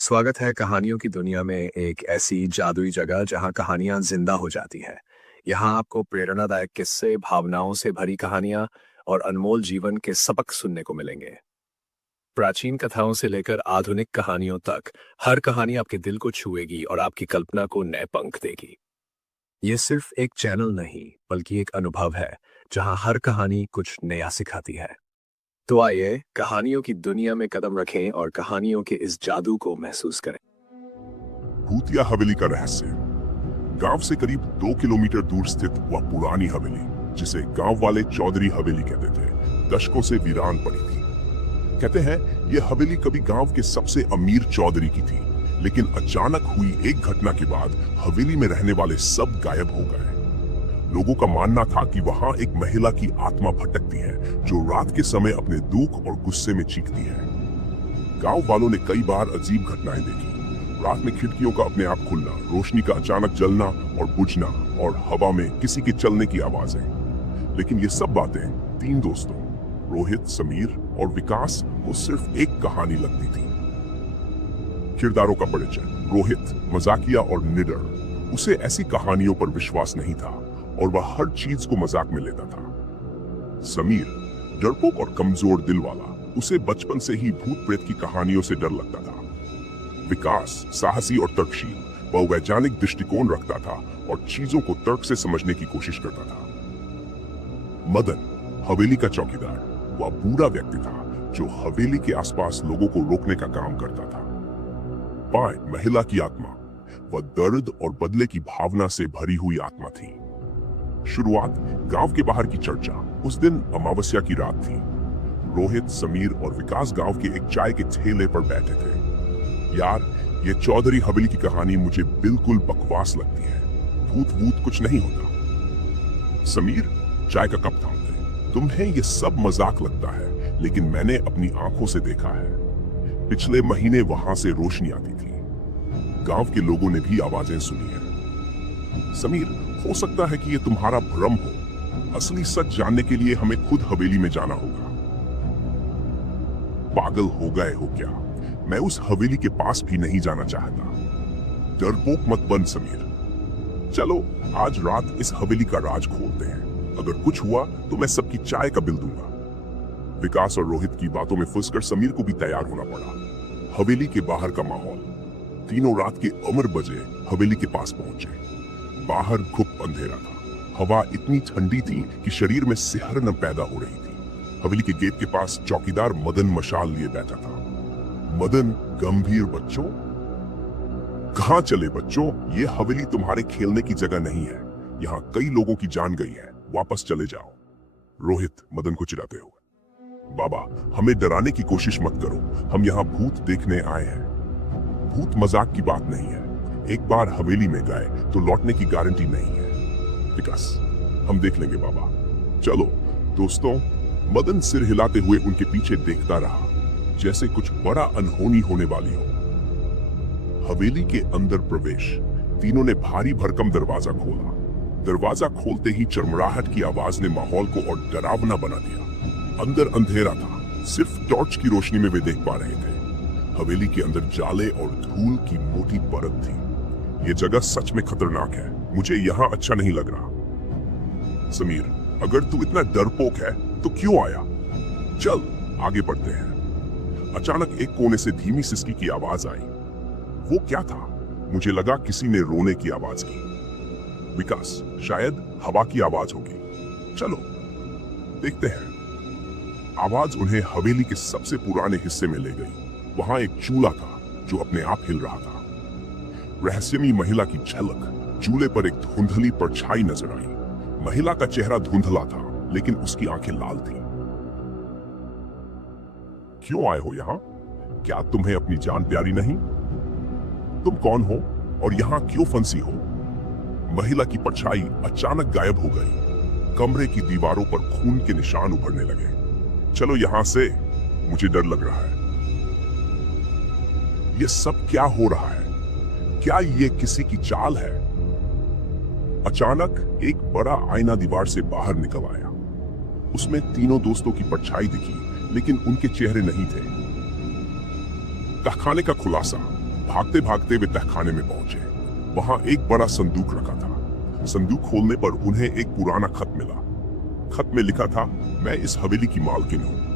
स्वागत है कहानियों की दुनिया में एक ऐसी जादुई जगह जहां कहानियां जिंदा हो जाती हैं। यहाँ आपको प्रेरणादायक किस्से, भावनाओं से भरी कहानियां और अनमोल जीवन के सबक सुनने को मिलेंगे। प्राचीन कथाओं से लेकर आधुनिक कहानियों तक हर कहानी आपके दिल को छुएगी और आपकी कल्पना को नए पंख देगी। ये सिर्फ एक चैनल नहीं, बल्कि एक अनुभव है जहां हर कहानी कुछ नया सिखाती है। तो आइए कहानियों की दुनिया में कदम रखें और कहानियों के इस जादू को महसूस करें। भूतिया हवेली का रहस्य। गांव से करीब 2 किलोमीटर दूर स्थित वह पुरानी हवेली, जिसे गांव वाले चौधरी हवेली कहते थे, दशकों से वीरान पड़ी थी। कहते हैं यह हवेली कभी गांव के सबसे अमीर चौधरी की थी, लेकिन अचानक हुई एक घटना के बाद हवेली में रहने वाले सब गायब हो गए। लोगों का मानना था कि वहां एक महिला की आत्मा भटकती है, जो रात के समय अपने दुख और गुस्से में चीखती है। गांव वालों ने कई बार अजीब घटनाएं देखी। रात में खिड़कियों का अपने आप खुलना, रोशनी का अचानक जलना और बुझना, और हवा में किसी के चलने की आवाजें। लेकिन ये सब बातें 3 दोस्तों रोहित, समीर और विकास को सिर्फ एक कहानी लगती थी। किरदारों का परिचय। रोहित मजाकिया और निडर, उसे ऐसी कहानियों पर विश्वास नहीं था और वह हर चीज को मजाक में लेता था। समीर डरपोक और कमजोर दिल वाला, उसे बचपन से ही भूत प्रेत की कहानियों से डर लगता था। विकास साहसी और तर्कशील, वह वैज्ञानिक दृष्टिकोण रखता था और चीजों को तर्क से समझने की कोशिश करता था। मदन हवेली का चौकीदार, वह बूढ़ा व्यक्ति था जो हवेली के आसपास लोगों को रोकने का काम करता था। पाय महिला की आत्मा, वह दर्द और बदले की भावना से भरी हुई आत्मा थी। शुरुआत गांव के बाहर की चर्चा। उस दिन अमावस्या की रात थी। रोहित, समीर और विकास गांव के एक चाय के ठेले पर बैठे थे। यार, ये चौधरी हवेली की कहानी मुझे बिल्कुल बकवास लगती है। भूत वूत कुछ नहीं होता। समीर चाय का कप थामते, तुम्हें ये सब मजाक लगता है, लेकिन मैंने अपनी आंखों से देखा है। पिछले महीने वहां से रोशनी आती थी। गांव के लोगों ने भी आवाजें सुनी है। समीर, हो सकता है कि ये तुम्हारा भ्रम हो। असली सच जानने के लिए हमें खुद हवेली में जाना होगा। पागल हो गए हो क्या? मैं उस हवेली के पास भी नहीं जाना चाहता। डरपोक मत बन समीर। चलो आज रात इस हवेली का राज खोलते हैं। अगर कुछ हुआ तो मैं सबकी चाय का बिल दूंगा। विकास और रोहित की बातों में फंसकर समीर को भी तैयार होना पड़ा। हवेली के बाहर का माहौल। तीनों रात के अमर बजे हवेली के पास पहुंचे। बाहर घुप अंधेरा था। हवा इतनी ठंडी थी कि शरीर में सिहरन पैदा हो रही थी। हवेली के गेट के पास चौकीदार मदन मशाल लिए बैठा था। मदन गंभीर, बच्चों कहां चले बच्चों? ये हवेली तुम्हारे खेलने की जगह नहीं है। यहाँ कई लोगों की जान गई है, वापस चले जाओ। रोहित मदन को चिढ़ाते हुए, बाबा हमें डराने की कोशिश मत करो, हम यहाँ भूत देखने आए हैं। भूत मजाक की बात नहीं है। एक बार हवेली में गए तो लौटने की गारंटी नहीं है। विकास, हम देख लेंगे बाबा। चलो दोस्तों। मदन सिर हिलाते हुए उनके पीछे देखता रहा, जैसे कुछ बड़ा अनहोनी होने वाली हो। हवेली के अंदर प्रवेश। तीनों ने भारी भरकम दरवाजा खोला। दरवाजा खोलते ही चरमराहट की आवाज ने माहौल को और डरावना बना दिया। अंदर अंधेरा था, सिर्फ टॉर्च की रोशनी में वे देख पा रहे थे। हवेली के अंदर जाले और धूल की मोटी परत थी। ये जगह सच में खतरनाक है। मुझे यहाँ अच्छा नहीं लग रहा। समीर, अगर तू इतना डरपोक है तो क्यों आया? चल आगे बढ़ते हैं। अचानक एक कोने से धीमी सिसकी की आवाज आई। वो क्या था? मुझे लगा किसी ने रोने की आवाज की। विकास, शायद हवा की आवाज होगी। चलो देखते हैं। आवाज उन्हें हवेली के सबसे पुराने हिस्से में ले गई। वहां एक चूल्हा था जो अपने आप हिल रहा था। रहस्यमयी महिला की झलक। चूल्हे पर एक धुंधली परछाई नजर आई। महिला का चेहरा धुंधला था, लेकिन उसकी आंखें लाल थीं। क्यों आए हो यहाँ? क्या तुम्हें अपनी जान प्यारी नहीं? तुम कौन हो और यहाँ क्यों फंसी हो? महिला की परछाई अचानक गायब हो गई। कमरे की दीवारों पर खून के निशान उभरने लगे। चलो यहाँ से, मुझे डर लग रहा है। ये सब क्या हो रहा है? क्या ये किसी की चाल है? अचानक एक बड़ा आईना दीवार से बाहर निकल आया। उसमें तीनों दोस्तों की परछाई दिखी, लेकिन उनके चेहरे नहीं थे। तहखाने का खुलासा। भागते भागते वे तहखाने में पहुंचे। वहां एक बड़ा संदूक रखा था। संदूक खोलने पर उन्हें एक पुराना खत मिला। खत में लिखा था, मैं इस हवेली की मालकिन हूं।